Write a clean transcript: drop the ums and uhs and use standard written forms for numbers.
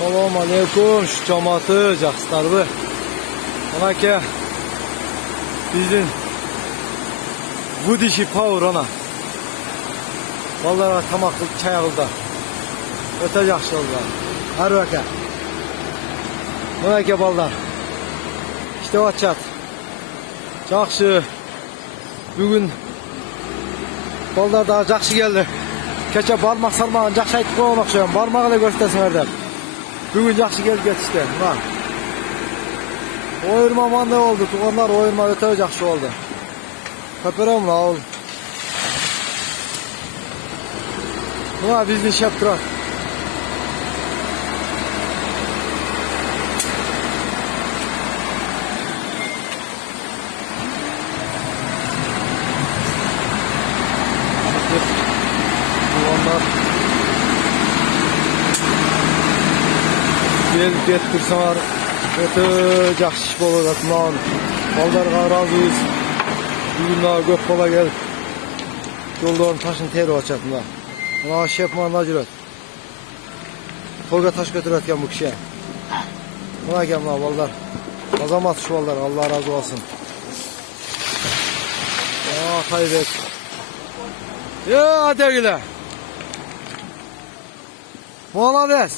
Assalomu alaykum şu cemaati жақсыларбы. Ana ki bizim bu dişi power ana. Vallahi tamak kıldı, çay kıldı. Öte yaxşı oldular. Her vakit. Buna ki ballar. İşte o çat. Yaxşı. Bugün ballar daha yaxşı geldi. Keçe barmak sarmağın yaxşı aytıp koymak söylüyorum. Barmağı da göstersin erdem. Bugün yaxşı gelip yetişti. Buna. Oyurma manda oldu. Tuğanlar oyurma öte yaxşı oldu. Köpürüm la oğlum. Buna bizden iş yaptırar. Tuğanlar gelip getirseler öte yaxşı iş olur. Baldarga razıyız. Bugün daha gök bala gelip yolların taşını teri açatınlar. Buna şef manla cüret. Tolga taş götürürken bu kişiye. Buna gel lan ballar. Azamat şu ballar. Allah razı olsun. Ya kaybet. Ya hadi güle. Muhalades.